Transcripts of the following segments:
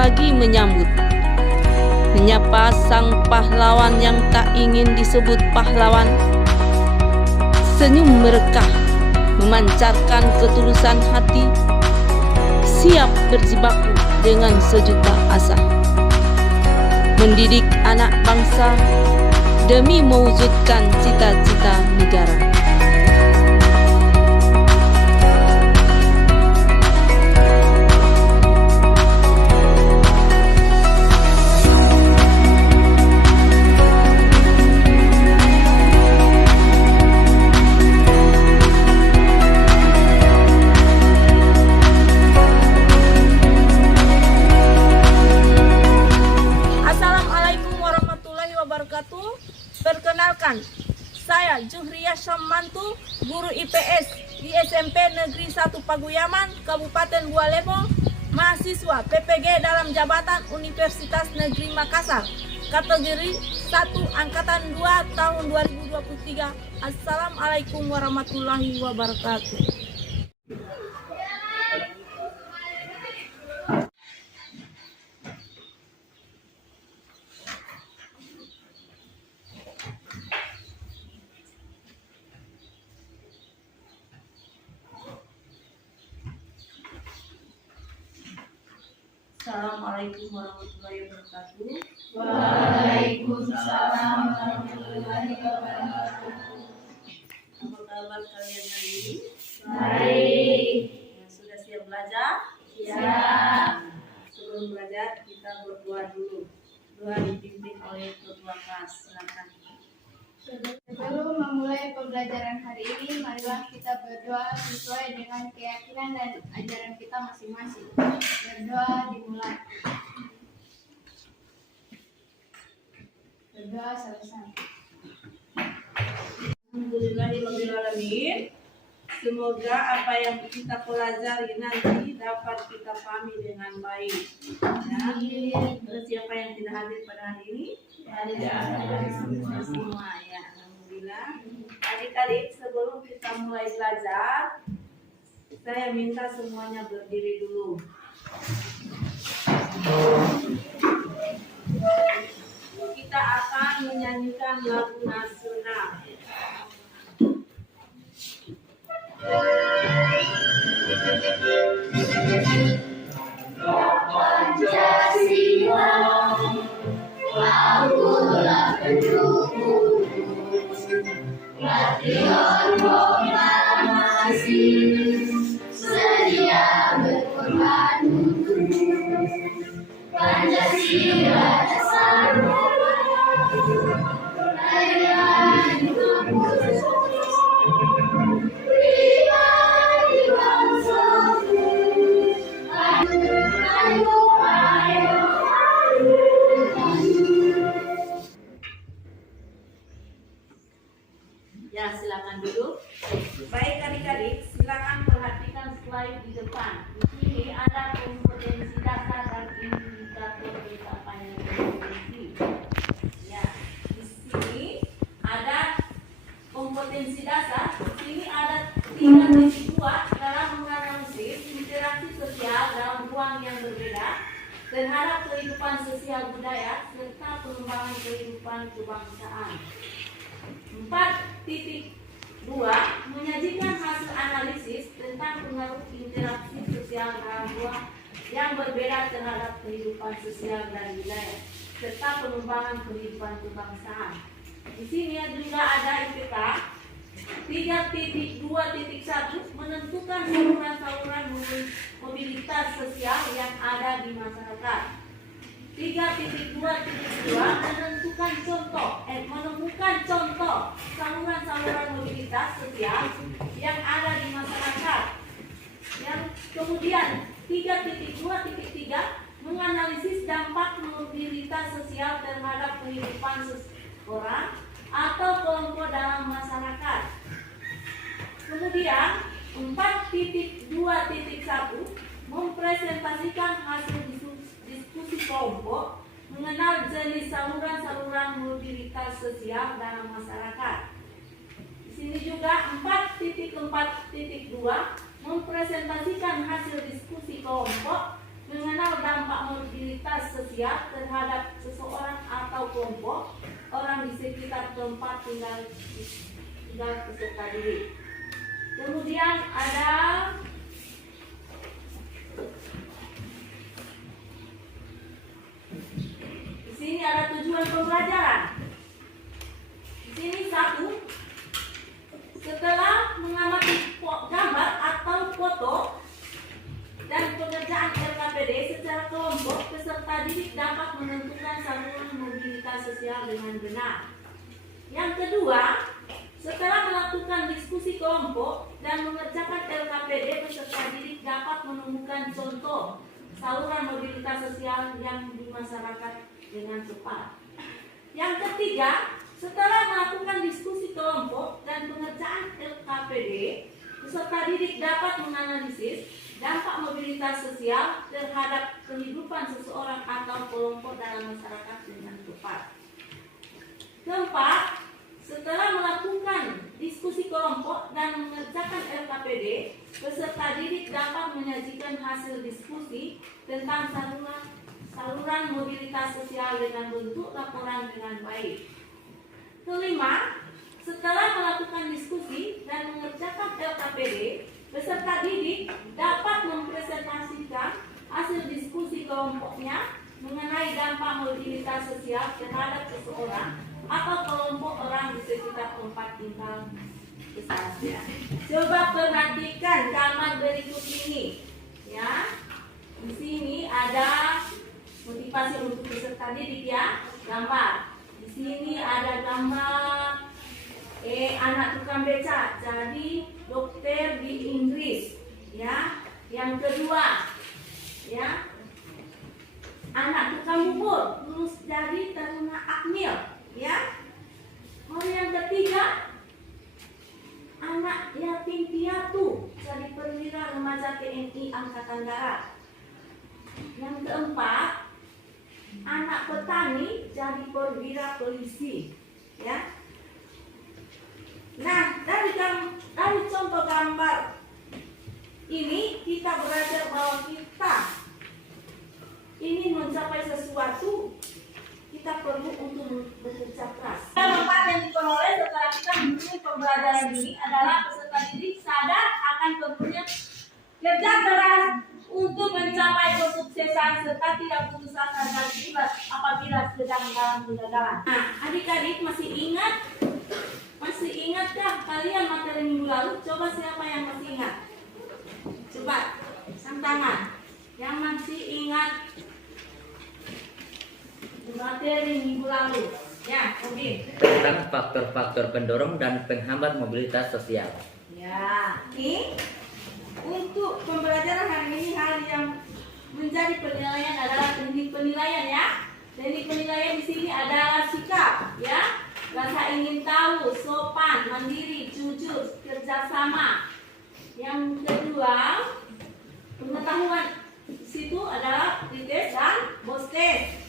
pagi menyambut, menyapa sang pahlawan yang tak ingin disebut pahlawan. Senyum merekah memancarkan ketulusan hati, siap berjibaku dengan sejuta asa, mendidik anak bangsa demi mewujudkan cita-cita negara. Perkenalkan, saya Juhriya Syammantu, guru IPS di SMP Negeri 1 Paguyaman, Kabupaten Bua Levo, mahasiswa PPG dalam jabatan Universitas Negeri Makassar, kategori 1 Angkatan 2 tahun 2023. Assalamualaikum warahmatullahi wabarakatuh. Assalamualaikum warahmatullahi wabarakatuh. Waalaikumsalam warahmatullahi wabarakatuh. Apa kabar kalian hari ini? Baik. Sudah siap belajar? Siap. Sebelum belajar kita berdoa dulu. Doa dipimpin oleh ketua kelas. Silakan. Sebelum memulai pembelajaran hari ini, marilah kita berdoa sesuai dengan keyakinan dan ajaran kita masing-masing. Berdoa dimulai. Berdoa selesai. Alhamdulillahirrahmanirrahim. Semoga apa yang kita pelajari nanti dapat kita pahami dengan baik. Ya. Terus siapa yang tidak hadir pada hari ini? Semua ya, alhamdulillah. Adik-adik, sebelum kita mulai belajar, saya minta semuanya berdiri dulu. Kita akan menyanyikan lagu nasional. Pancasila, akulah pendukung, patriot proklamasi, sedia berkorban untuk Pancasila dasar perayaan kampus. Ya, silakan duduk. Baik adik-adik, silakan perhatikan slide di depan. Di sini ada kompetensi dasar dan indikator pencapaian kompetensi. Ya, di sini ada kompetensi dasar. Di sini ada 3.2 dalam menganalisis interaksi sosial dalam ruang yang berbeda terhadap kehidupan sosial budaya serta pengembangan kehidupan kebangsaan. 4.2 menyajikan hasil analisis tentang pengaruh interaksi sosial dalam ruang yang berbeda terhadap kehidupan sosial dan budaya serta pengembangan kehidupan kebangsaan. Di sini juga ada IPK 3.2.1 menentukan saluran-saluran mobilitas sosial yang ada di masyarakat. 3.2.2 menemukan contoh saluran-saluran mobilitas sosial yang ada di masyarakat. Yang kemudian 3.2.3 menganalisis dampak mobilitas sosial terhadap kehidupan orang atau kelompok dalam masyarakat. Kemudian 4.2.1 mempresentasikan hasil diskusi kelompok mengenal jenis saluran-saluran mobilitas sosial dalam masyarakat. Di sini juga 4.4.2 mempresentasikan hasil diskusi kelompok mengenal dampak mobilitas sosial terhadap seseorang atau kelompok orang di sekitar tempat tinggal peserta didik. Kemudian ada di sini ada tujuan pembelajaran. Di sini satu, setelah mengamati gambar atau foto dan pengerjaan LKPD secara kelompok, peserta didik dapat menentukan saluran mobilitas sosial dengan benar. Yang kedua, setelah melakukan diskusi kelompok dan mengerjakan LKPD, peserta didik dapat menemukan contoh saluran mobilitas sosial yang di masyarakat dengan cepat. Yang ketiga, setelah melakukan diskusi kelompok dan pengerjaan LKPD, peserta didik dapat menganalisis dampak mobilitas sosial terhadap kehidupan seseorang atau kelompok dalam masyarakat dengan tepat. Keempat, setelah melakukan diskusi kelompok dan mengerjakan LKPD, peserta didik dapat menyajikan hasil diskusi tentang saluran mobilitas sosial dengan bentuk laporan dengan baik. Kelima, setelah melakukan diskusi dan mengerjakan LKPD, peserta didik dapat mempresentasikan hasil diskusi kelompoknya mengenai dampak mobilitas sosial terhadap seseorang atau kelompok orang di sekitar tempat tinggal peserta. Coba perhatikan gambar berikut ini, ya. Di sini ada motivasi untuk peserta didik, ya, gambar. Di sini ada gambar anak tukang beca jadi dokter di Inggris, ya. Yang kedua, ya, anak tukang bubur lulus jadi taruna akmil, ya. Lalu yang ketiga, anak yatim piatu jadi perwira remaja TNI Angkatan Darat. Yang keempat, anak petani jadi perwira polisi, ya. Nah, dari contoh gambar ini kita belajar bahwa kita ingin mencapai sesuatu, kita perlu untuk bekerja keras. Manfaat yang diperoleh setelah kita mengikuti pembelajaran ini adalah peserta didik sadar akan perlunya kerja keras untuk mencapai kesuksesan serta tidak putus asa dan ikhlas apabila sedang dalam kegagalan. Nah, adik-adik masih ingatkah kalian materi minggu lalu? Coba siapa yang masih ingat? Coba angkat tangan. Yang masih ingat materi minggu lalu? Ya, Udin. Tentang faktor-faktor pendorong dan penghambat mobilitas sosial. Ya, ini untuk pembelajaran hari ini hal yang menjadi penilaian adalah teknik penilaian, ya. Teknik penilaian di sini adalah sikap, ya, rasa ingin tahu, sopan, mandiri, jujur, kerjasama. Yang kedua, pengetahuan di situ adalah pretest dan post-test.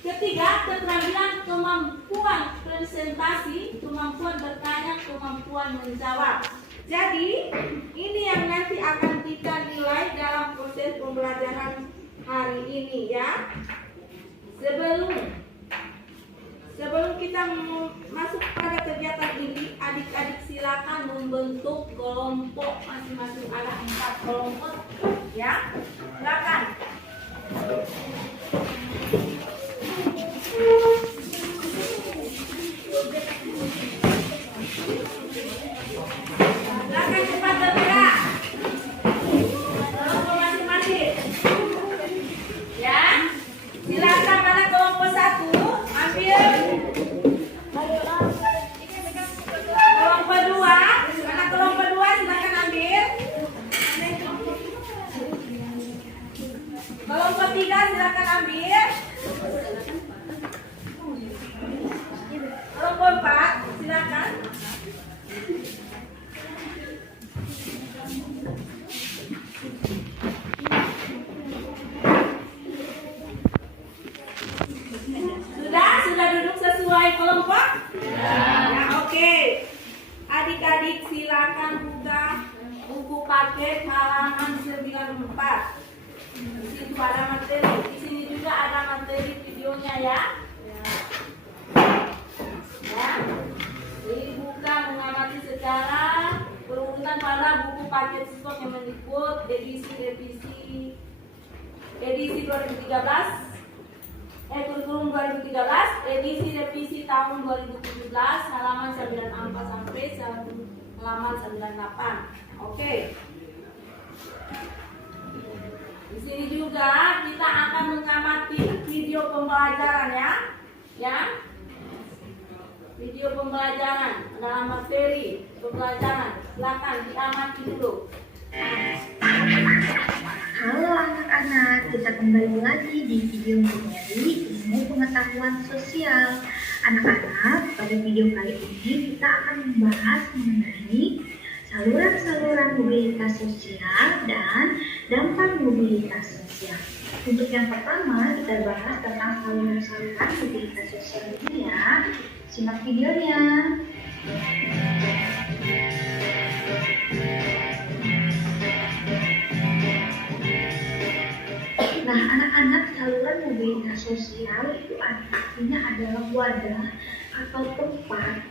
Ketiga, keterampilan kemampuan presentasi, kemampuan bertanya, kemampuan menjawab. Jadi, ini yang nanti akan kita nilai dalam proses pembelajaran hari ini, ya. Sebelum kita masuk pada kegiatan ini, adik-adik silakan membentuk kelompok masing-masing, ada 4 kelompok, ya. Silakan. Silakan cepat bergerak. Kelompok masing-masing. Ya. Silakan mana kelompok 1 ambil. Kelompok 2, mana kelompok 2 silakan ambil. Kelompok 3 silakan ambil. Kelompok 4 silakan. Sudah duduk sesuai kelompok? Ya, oke. Adik-adik silakan buka buku paket halaman 94. Di situ ada materi. Di sini juga juga ada materi videonya ya. Ya. Dibuka mengamati secara berurutan pada buku paket siswa Kemendikbud edisi 2013. Kurikulum 2013 edisi revisi tahun 2017 halaman 94 sampai halaman 98. Oke. Di sini juga kita akan mengamati video pembelajaran ya. Video pembelajaran dalam materi pembelajaran. Silakan diamati dulu. Halo anak-anak, kita kembali lagi di video materi ilmu pengetahuan sosial. Anak-anak, pada video kali ini kita akan membahas mengenai saluran-saluran mobilitas sosial dan dampak mobilitas sosial. Untuk yang pertama, kita bahas tentang saluran-saluran mobilitas sosial ini ya. Simak videonya. Nah, anak-anak, saluran mobilitas sosial itu artinya adalah wadah atau tempat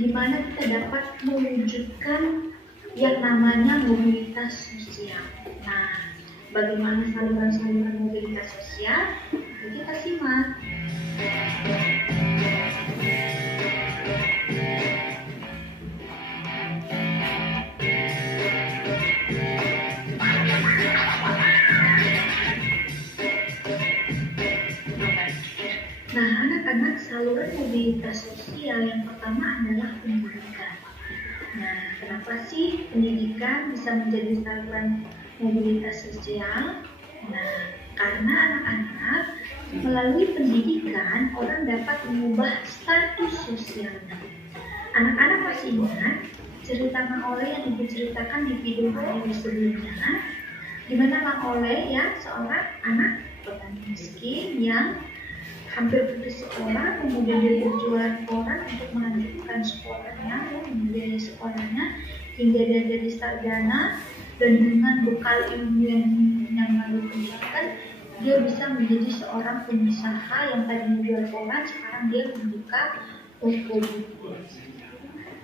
di mana kita dapat mewujudkan yang namanya mobilitas sosial. Nah, bagaimana saluran-saluran mobilitas sosial? Mari kita simak. Nah, anak-anak, saluran mobilitas sosial yang pertama adalah pendidikan. Nah, kenapa sih pendidikan bisa menjadi saluran mobilitas sosial? Nah, karena anak-anak melalui pendidikan orang dapat mengubah status sosialnya. Anak-anak masih ingat cerita Mang Oleh yang ibu ceritakan di video sebelumnya, di mana Mang Oleh ya seorang anak petani miskin yang hampir putus sekolah, kemudian dia berjualan koran untuk melanjutkan sekolahnya, membiayai sekolahnya hingga dia jadi sarjana, dan dengan bekal ilmu yang lalu dapatkan, dia bisa menjadi seorang pengusaha yang tadinya jual koran, sekarang dia membuka toko buku.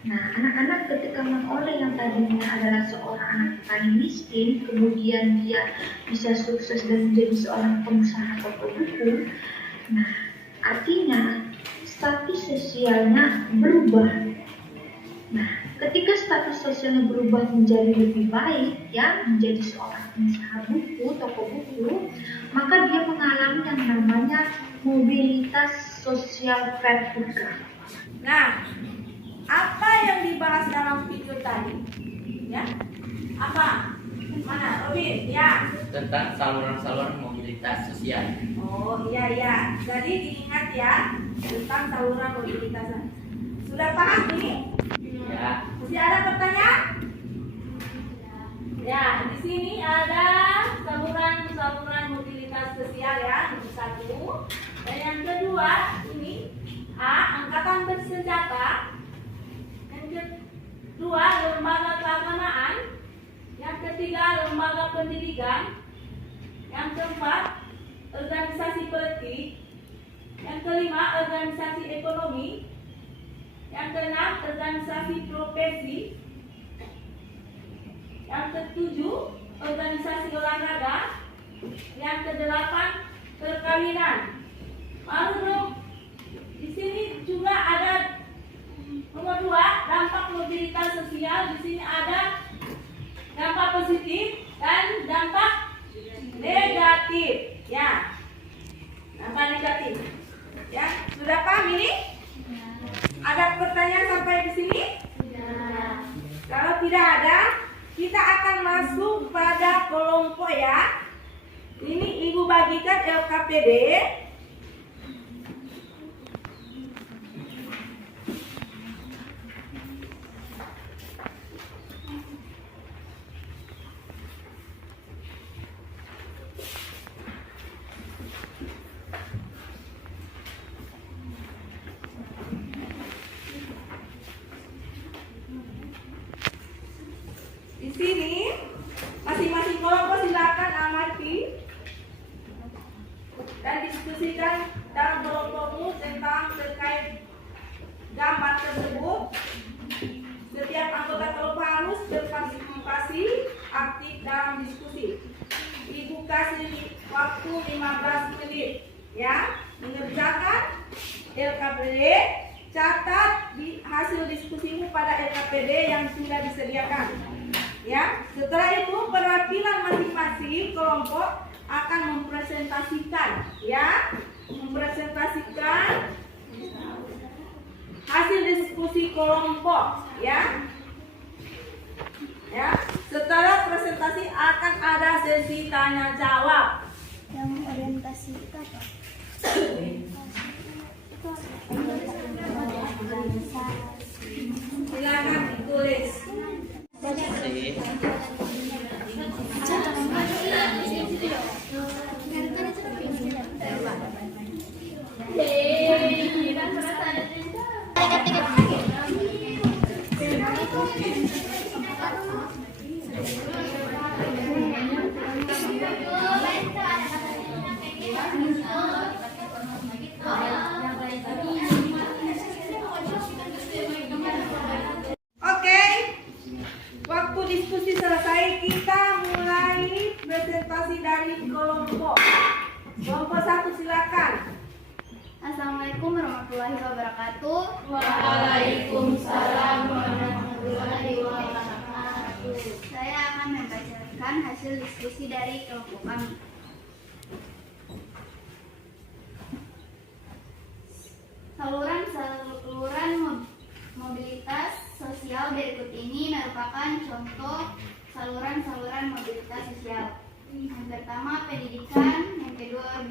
Nah, anak-anak, ketika Mang Oleh yang tadinya adalah seorang anak petani miskin, kemudian dia bisa sukses dan menjadi seorang pengusaha toko buku. Nah, artinya status sosialnya berubah. Nah, ketika status sosialnya berubah menjadi lebih baik, ya, menjadi seorang pengusaha buku, toko buku, maka dia mengalami yang namanya mobilitas sosial vertikal. Nah, apa yang dibahas dalam video tadi? Ya, apa? Mana, Robin? Ya. Tentang saluran-saluran mobilitas sosial. Oh iya. Jadi diingat ya tentang saluran mobilitas. Sudah paham ini? Ya. Masih ada pertanyaan? Ya, di sini ada saluran mobilitas sosial ya, nomor 1. Dan yang kedua ini angkatan bersenjata. Yang kedua lembaga keagamaan. Yang ketiga lembaga pendidikan. Yang keempat organisasi politik. Yang kelima organisasi ekonomi. Yang keenam organisasi profesi. Yang ketujuh organisasi olahraga. Yang kedelapan perkawinan. Lalu di sini juga ada nomor 2 dampak mobilitas sosial. Di sini ada dampak positif dan dampak negatif. Ya, dampak negatif. Ya, sudah paham ini? Ada pertanyaan sampai di sini? Kalau tidak ada, kita akan masuk pada kelompok ya. Ini ibu bagikan LKPD. Di sini masing-masing kelompok silakan amati dan diskusikan dalam kelompokmu tentang terkait gambar tersebut. Setiap anggota kelompok harus berpartisipasi aktif dalam diskusi. Ibu kasih waktu 15 menit ya mengerjakan LKPD. Catat di hasil diskusimu pada LKPD yang sudah disediakan. Ya, setelah itu perwakilan masing-masing kelompok akan mempresentasikan, ya, mempresentasikan hasil diskusi kelompok, ya. Ya, setelah presentasi akan ada sesi tanya jawab. Yang orientasi itu apa? Silakan ditulis. Oke, waktu diskusi selesai, kita mulai presentasi dari kelompok. Kelompok 1 silakan. Assalamualaikum warahmatullahi wabarakatuh. Waalaikumsalam warahmatullahi wabarakatuh. Saya akan membacakan hasil diskusi dari kelompok kami. Saluran mobilitas sosial berikut ini merupakan contoh saluran-saluran mobilitas sosial. Yang pertama pendidikan, yang kedua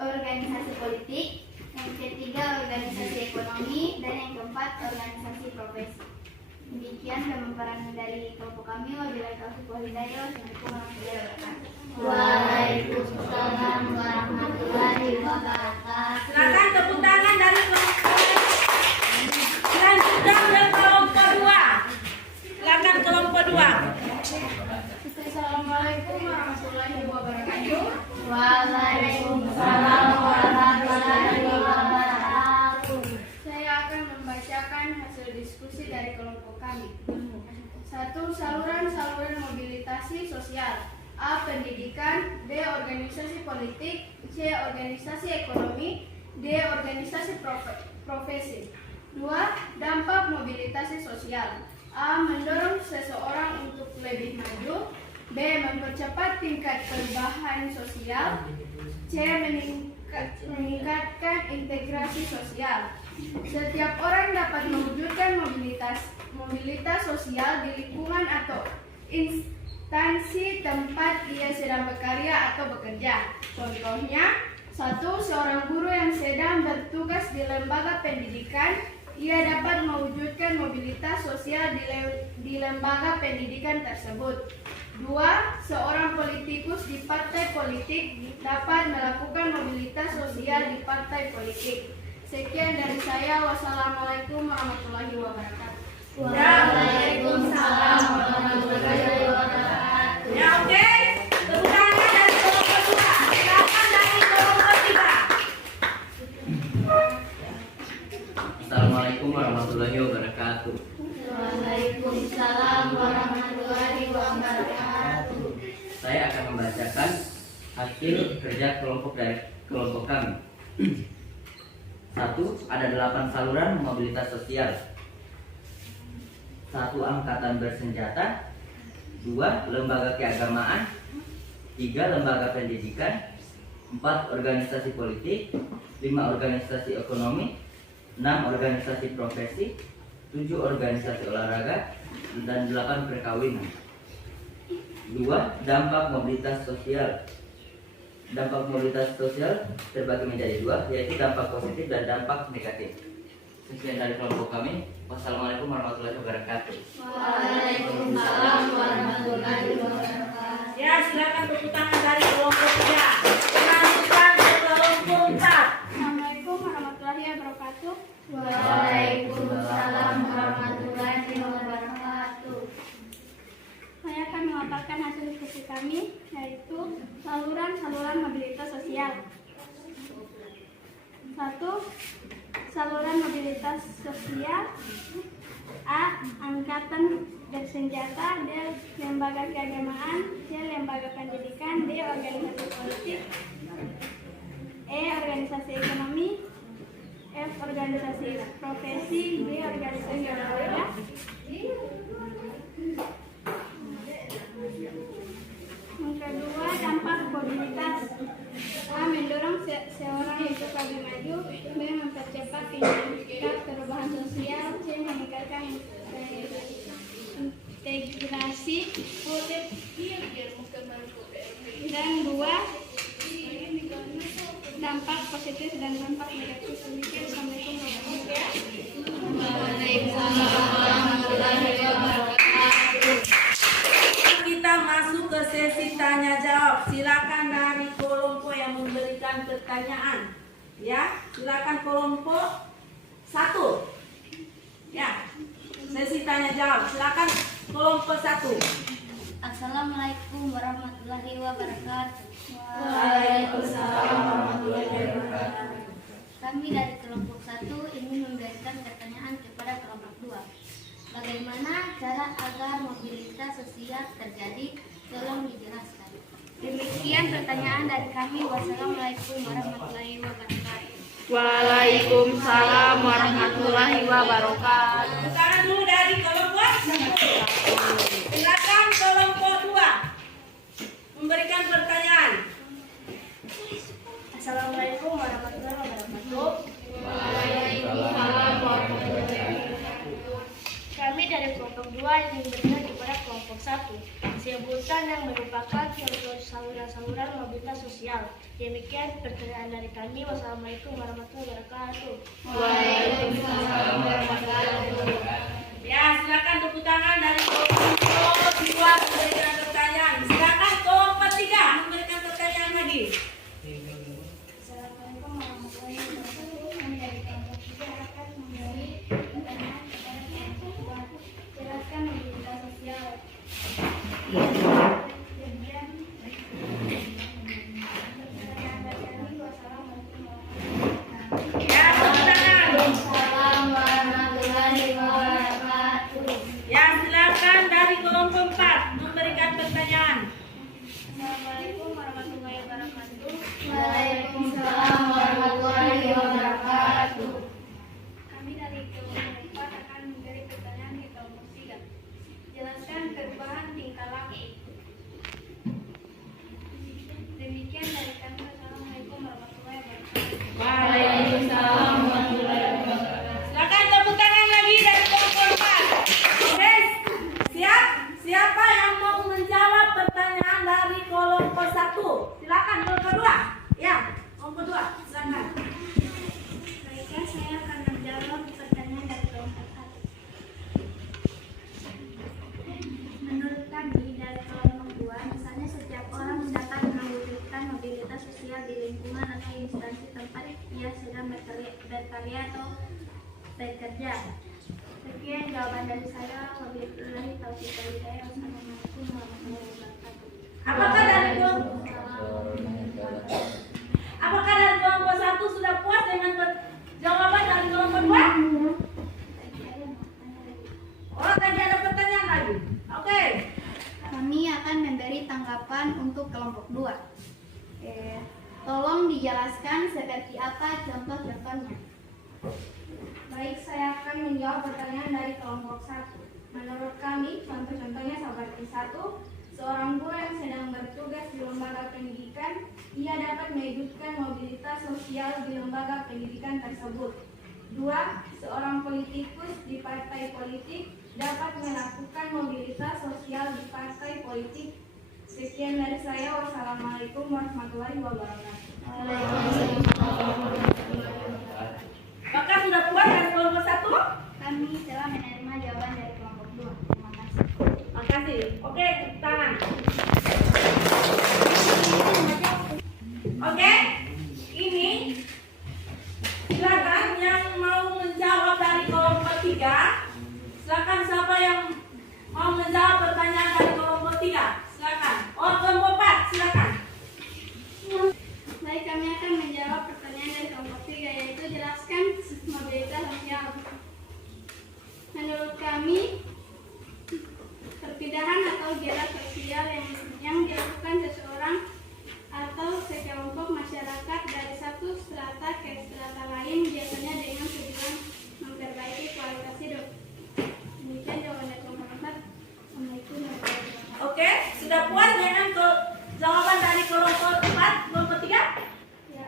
organisasi politik, yang ketiga organisasi ekonomi, dan yang keempat organisasi profesi. Demikian pemaparan dari kelompok kami. Wabillahi taufiq wal hidayah. Wassalamualaikum warahmatullahi wabarakatuh. Waalaikumsalam warahmatullahi wabarakatuh. Silakan tepuk tangan dari kelompok. Selanjutnya ke kelompok 2. Silakan kelompok 2. Assalamualaikum warahmatullahi wabarakatuh. Waalaikumsalam warahmatullahi wabarakatuh. Saya akan membacakan hasil diskusi dari kelompok kami. 1. Saluran-saluran mobilisasi sosial. A. Pendidikan. B. Organisasi politik. C. Organisasi ekonomi. D. Organisasi profesi. 2. Dampak mobilisasi sosial. A. Mendorong seseorang untuk lebih maju. B. Mempercepat tingkat perubahan sosial. C. Meningkatkan integrasi sosial. Setiap orang dapat mewujudkan mobilitas sosial di lingkungan atau instansi tempat ia sedang berkarya atau bekerja. Contohnya, 1. Seorang guru yang sedang bertugas di lembaga pendidikan, ia dapat mewujudkan mobilitas sosial di lembaga pendidikan tersebut. 2. Seorang politikus di partai politik dapat melakukan mobilitas sosial di partai politik. Sekian dari saya. Wassalamualaikum warahmatullahi wabarakatuh. Waalaikumsalam warahmatullahi wabarakatuh. Ya, oke. Tepuk tangan dari kelompok 2. Silakan dari kelompok 3. Assalamualaikum warahmatullahi wabarakatuh. Waalaikumsalam warahmatullahi wabarakatuh. Saya akan membacakan hasil kerja kelompok dari kelompok kami. 1. Ada 8 saluran mobilitas sosial. 1. Angkatan bersenjata. 2. Lembaga keagamaan. 3. Lembaga pendidikan. 4. Organisasi politik. 5. Organisasi ekonomi. 6. Organisasi profesi. 7. Organisasi olahraga. Dan 8. Perkawinan. 2. Dampak mobilitas sosial. Dampak mobilitas sosial terbagi menjadi 2, yaitu dampak positif dan dampak negatif. Sekian dari kelompok kami. Wassalamualaikum warahmatullahi wabarakatuh. Waalaikumsalam warahmatullahi wabarakatuh. Ya, silakan tepuk tangan dari kelompok 3. Lanjutkan ke kelompok 4. Assalamualaikum warahmatullahi wabarakatuh. Waalaikumsalam warahmatullahi wabarakatuh. Saya akan memaparkan hasil diskusi kami. kami, yaitu saluran mobilitas sosial. 1. Saluran mobilitas sosial. A. Angkatan bersenjata. D. Lembaga keagamaan. C. Lembaga pendidikan. D. Organisasi politik. E. Organisasi ekonomi. F. Organisasi profesi. G. Organisasi olahraga. Yang kedua, dampak mobilitas. A. Mendorong seorang untuk lebih maju. B. Mempercepat perubahan sosial. C. Meningkatkan integrasi. Dan 2. Dampak positif dan dampak negatif. Assalamualaikum warahmatullahi wabarakatuh. Kita masuk ke sesi tanya jawab. Silakan dari kelompok yang memberikan pertanyaan. Ya, silakan kelompok 1. Ya, sesi tanya jawab. Silakan kelompok 1. Assalamualaikum warahmatullahi wabarakatuh. Waalaikumsalam warahmatullahi wabarakatuh. Kami dari kelompok 1 ingin memberikan pertanyaan kepada kelompok 2. Bagaimana cara agar mobilitas sosial terjadi? Tolong dijelaskan. Demikian pertanyaan dari kami. Wassalamualaikum warahmatullahi wabarakatuh. Waalaikumsalam warahmatullahi wabarakatuh. Tangan dulu dari kelompok 1. Silakan kelompok 2 memberikan pertanyaan. Assalamualaikum warahmatullahi wabarakatuh. Kami dari kelompok 2 ingin bertanya kepada kelompok 1. Sebutkan yang merupakan contoh saluran mobilitas sosial. Demikian pertanyaan dari kami. Wassalamualaikum warahmatullahi wabarakatuh. Waalaikumsalam warahmatullahi wabarakatuh. Ya, silakan tepuk tangan dari kelompok 2 memberikan pertanyaan. Silakan kelompok 3 memberikan pertanyaan lagi. Assalamualaikum warahmatullahi wabarakatuh. Kami dari kelompok 3 akan memberi pertanyaan kepada kelompok 2. Jelaskan mobilitas sosial. Kemudian pertanyaan dari kami. Wassalamualaikum warahmatullahi wabarakatuh. Ya, tepuk tangan. Assalamualaikum warahmatullahi wabarakatuh. Ya, silakan dari kelompok 4 memberikan pertanyaan. Assalamualaikum warahmatullahi wabarakatuh. Waalaikumsalam warahmatullahi wabarakatuh. Kami dari kelompok 4 akan memberi pertanyaan di kelompok 3. Jelaskan perubahan tingkah laku. Demikian dari kami. Assalamualaikum warahmatullahi wabarakatuh. Waalaikumsalam warahmatullahi wabarakatuh. Silakan tepuk tangan lagi dari kelompok 4. Oke, siap? Siapa yang mau menjawab pertanyaan dari kelompok 1? Silakan kelompok 2. Ya, kelompok 2. Silakan. Baiklah, saya akan menjawab pertanyaan dari kelompok 1. Menurut kami dari kelompok 2, misalnya setiap orang dapat mewujudkan mobilitas sosial di lingkungan atau instansi tempat ia sedang berkarya atau bekerja. Sekian jawaban dari saya. Wabillahi taufiq wal hidayah. Wassalamualaikum warahmatullahi wabarakatuh. Apakah dari kelompok 1 sudah puas dengan jawaban dari kelompok 2? Oh, tadi ada pertanyaan lagi. Oke. Kami akan memberi tanggapan untuk kelompok 2. Tolong dijelaskan seperti apa contoh-contohnya. Baik, saya akan menjawab pertanyaan dari kelompok 1. Menurut kami, contoh-contohnya seperti 1. Seorang guru yang sedang bertugas di lembaga pendidikan, ia dapat mewujudkan mobilitas sosial di lembaga pendidikan tersebut. 2. Seorang politikus di partai politik dapat melakukan mobilitas sosial di partai politik. Sekian dari saya. Wassalamualaikum warahmatullahi wabarakatuh. Apakah sudah puas dari kelompok 1? Kami telah menerima jawaban dari kelompok 2. Terima kasih. Makasih. Oke, tepuk tangan. Oke, ini silakan yang mau menjawab dari kelompok 3. Silakan siapa yang mau menjawab pertanyaan dari kelompok 3. Silakan. Oh, kelompok yang dilakukan seseorang atau sekelompok masyarakat dari satu strata ke strata lain, biasanya dengan tujuan memperbaiki kualitas hidup. Demikian jawaban dari kelompok 4. Assalamualaikum warahmatullahi wabarakatuh. Oke, sudah puas dengan jawaban dari kelompok 4, kelompok 3? Ya.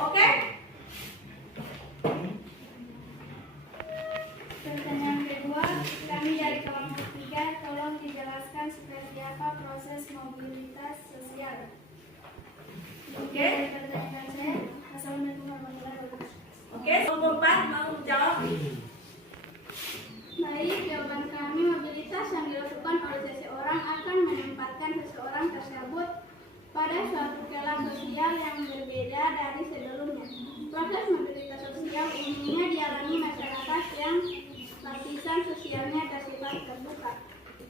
Oke? Pertanyaan kedua, kami dari kelompok 3, tolong dijelaskan seperti apa proses mobilitas sosial. Oke. Pertanyaan saya, Assalamualaikum warahmatullahi wabarakatuh. Oke, kelompok 4 mau jawab. Baik, jawaban kami, mobilitas yang dilakukan oleh seseorang akan menempatkan seseorang tersebut pada suatu kelas sosial yang berbeda dari sebelumnya. Proses mobilitas sosial umumnya dialami masyarakat yang lapisan sosialnya bersifat terbuka.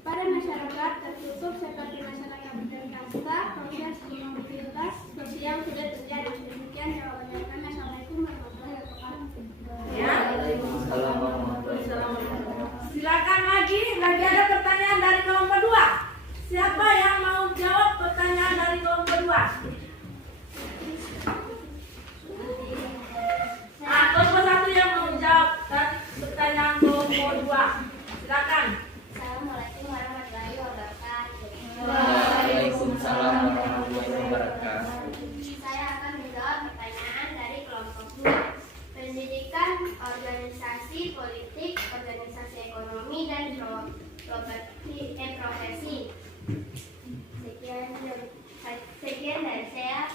Pada masyarakat tertutup seperti masyarakat berkasta, proses mobilitas sosial sudah terjadi. Demikian jawaban dari kami. Assalamualaikum warahmatullahi wabarakatuh. Ya. Assalamualaikum warahmatullahi wabarakatuh. Silakan lagi ada pertanyaan dari kelompok 2. Siapa yang mau jawab pertanyaan dari kelompok 2? Kelompok 1 yang mau jawab dari pertanyaan kelompok 2. Silakan. Assalamualaikum warahmatullahi wabarakatuh. Waalaikumsalam warahmatullahi wabarakatuh. Saya akan menjawab pertanyaan dari kelompok 2. Pendidikan, organisasi politik, organisasi ekonomi, dan profesi. Sekian dari saya.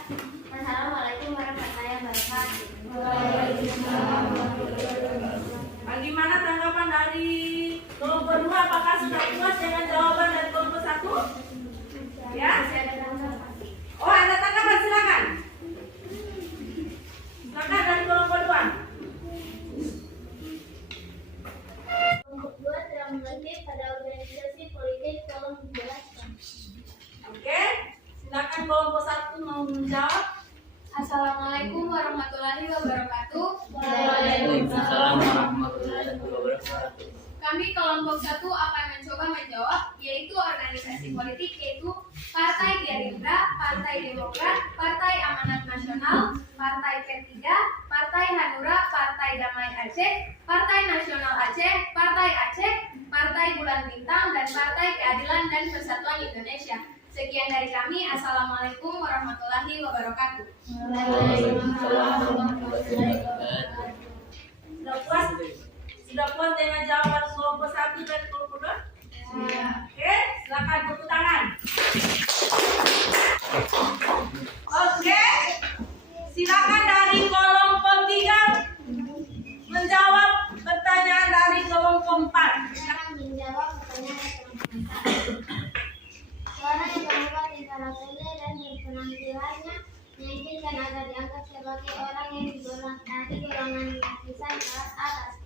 Assalamualaikum warahmatullahi wabarakatuh. Bagaimana tanggapan dari kelompok 2? Apakah sudah puas dengan jawaban dari kelompok 1? Ya? Oh, ada tanggapan, silakan. Silakan dari kelompok 2. Kelompok 2 tidak mengerti pada organisasi politik, tolong dijelaskan. Oke, silakan kelompok 1 mau menjawab. Assalamualaikum warahmatullahi wabarakatuh. Waalaikumsalam warahmatullahi wabarakatuh. Kami kelompok 1 akan mencoba menjawab, yaitu organisasi politik, yaitu Partai Gerindra, Partai Demokrat, Partai Amanat Nasional, Partai P3, Partai Hanura, Partai Damai Aceh, Partai Nasional Aceh, Partai Aceh, Partai Bulan Bintang, dan Partai Keadilan dan Persatuan Indonesia. Sekian dari kami. Assalamualaikum warahmatullahi wabarakatuh. Sudah puas dengan jawaban kelompok 1 dan kelompok 2? Oke, silakan tepuk tangan. Oke, silakan dari kelompok 3 menjawab pertanyaan dari kelompok 4. Saya menjawab pertanyaan kelompok 4. Suara yang berubah di sana pendek dan penampilannya meyakinkan agar dianggap sebagai orang yang dari golongan lapisan kelas atas.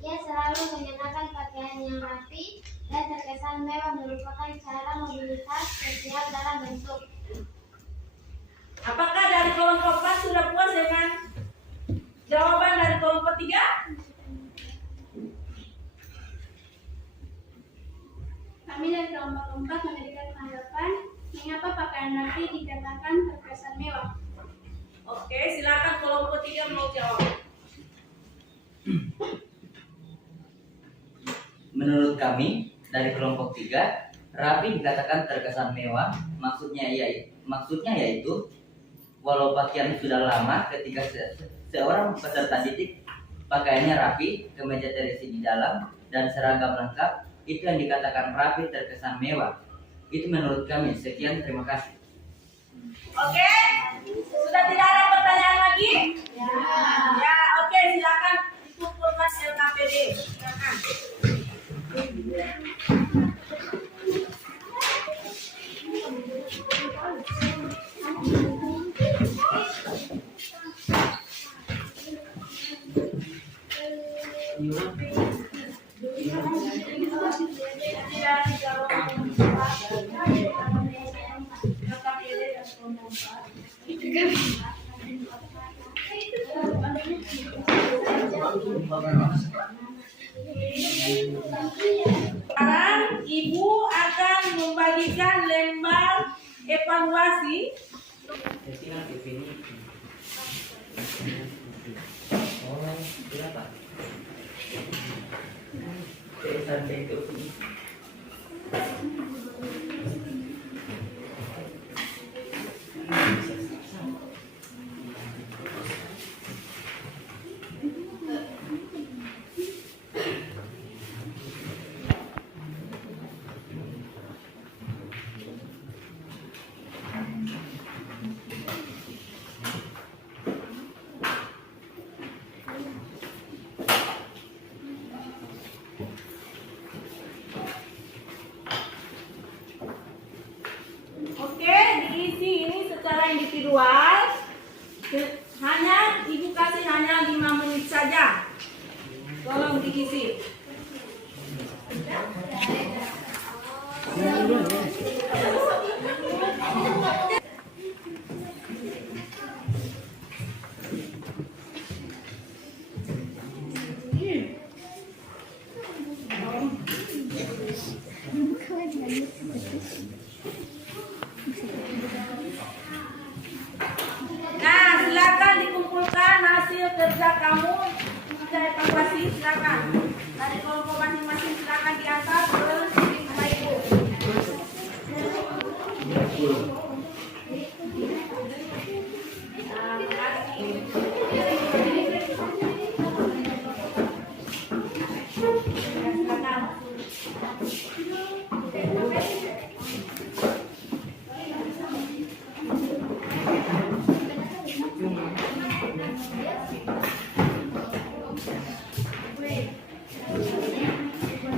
Ia selalu mengenakan pakaian yang rapi dan terkesan mewah, merupakan cara mobilitas sosial dalam bentuk. Apakah dari kelompok 4 sudah puas dengan jawaban dari kelompok 3? Kami dari kelompok 4 memberikan tanggapan mengapa pakaian rapi dikatakan terkesan mewah. Oke, silakan kelompok 3 mau jawab. Menurut kami dari kelompok 3, rapi dikatakan terkesan mewah. Maksudnya yaitu walau pakaian sudah lama, ketika seorang peserta didik pakaiannya rapi, kemeja terisi di dalam, dan seragam lengkap, itu yang dikatakan rapi terkesan mewah. Itu menurut kami. Sekian, terima kasih. Oke, sudah tidak ada pertanyaan lagi? Ya, oke, silakan dikumpulkan LKPD. Silakan. Sekarang Ibu akan membagikan lembar evaluasi Oh, berapa? Sampai ke sini. Oke, diisi ini secara individual. Hanya ibu kasih hanya 5 menit saja. Tolong diisi. Nah, silakan dikumpulkan hasil kerja kamu. Sudah evaluasi, silakan. Dari kelompok masing-masing silakan diantar ke Bapak Ibu.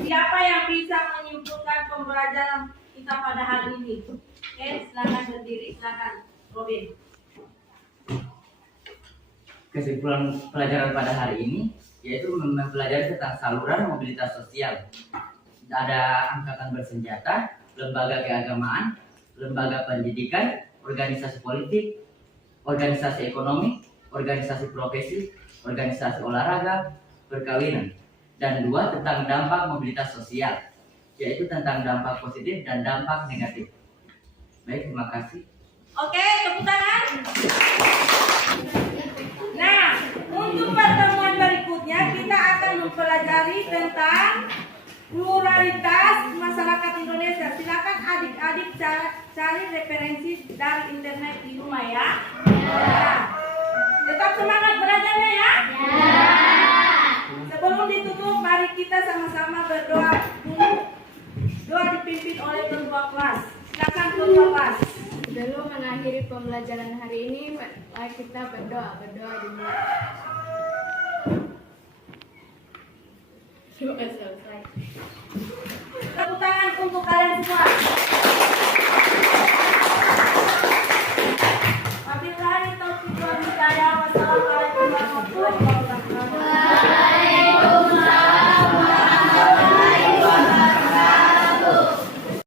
Siapa yang bisa menyimpulkan pembelajaran kita pada hari ini? Oke, silakan berdiri, silakan. Robin. Kesimpulan pelajaran pada hari ini yaitu mempelajari tentang saluran mobilitas sosial. Ada angkatan bersenjata, lembaga keagamaan, lembaga pendidikan, organisasi politik, organisasi ekonomi, organisasi profesi, organisasi olahraga, perkawinan. Dan 2 tentang dampak mobilitas sosial, yaitu tentang dampak positif dan dampak negatif. Baik, terima kasih. Oke, tepuk tangan. Nah, untuk pertemuan berikutnya kita akan mempelajari tentang pluralitas masyarakat Indonesia. Silakan adik-adik cari referensi dari internet di rumah ya. Ya. Tetap semangat belajarnya ya. Sebelum ditutup, mari kita sama-sama berdoa dulu. Doa dipimpin oleh ketua kelas. Silakan ketua kelas. Sebelum mengakhiri pembelajaran hari ini, mari kita berdoa dulu. Tepuk tangan untuk kalian semua.